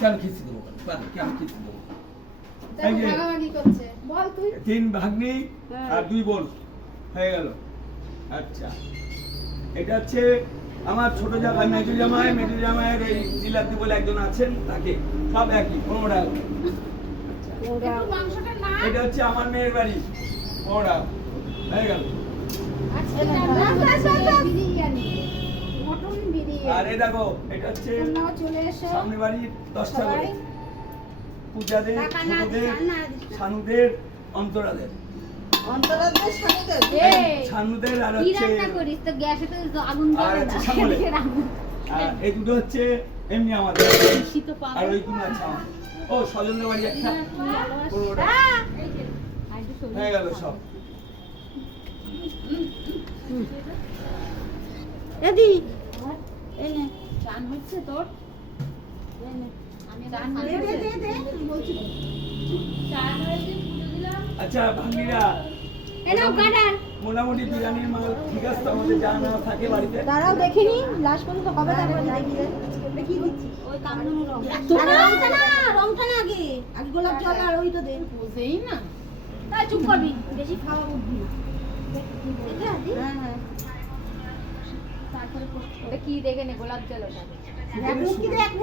কেন খিস্তি দেবো কেন খিস্তি দেবো? এই যে বল তুই 3 ভাগ্নি আর 2 বোন হয়ে গেল। আচ্ছা, এটা হচ্ছে আমার ছোট জামাই মেজো জামাইয়ের এই জিলাপি বলে একজন আছেন, তাকে সব একই 15 টাকা করে। একটু মাংসটা না এটা হচ্ছে আমার মেয়ের বাড়ি 15 টাকা হয়ে গেল। বিরিয়ানি মটন বিরিয়ানি আর এই দেখো এটা হচ্ছে তোমরাও চলে এসো সামনে বাড়ি 10 টাকা করে। সবাই পূজাদের, টাকা না ছোটদের, দিলে শানুদের, অন্তরাদের, অন্তরাদের সাথে শানুদের আর কি হচ্ছে রান্না করিস তো গ্যাসে তো আগুন আর জ্বলে হচ্ছে না সামলে। এদিকে রান্না। আর এই দুটো হচ্ছে এমনি আমাদের, শীত তো পাবে আর ওই দুটো আছে আমার। ও স্বজনদের বাড়ি একটা 15 টাকা আর একটু সবজি হয়ে গেল সব। এদি এই নে চান হচ্ছে তোর এই নে আমি দে আবার দে দে দে বলছি চান হয়েছে পুজো দিলাম আচ্ছা ভাগ্নিরা, এনাও গাডার মোটামুটি বিরিয়ানির মাল ঠিক আছে তো, আমাদের যা না থাকে বাড়িতে। দাঁড়াও দেখিনি লাস্ট পর্যন্ত কবে তারপরে দেখিয়ে কি দিচ্ছিস ওই কামদুনি রং রংটা না আগে আগে গোলাপ জল আর ওইটা দে বুঝেই না তাই চুপ করবি বেশি খাওয়া উঠবি হ্যাঁ হ্যাঁ তারপরে ওটা কি দেখে নে গোলাপ জল ওটা দেখ মুখ কি দেখ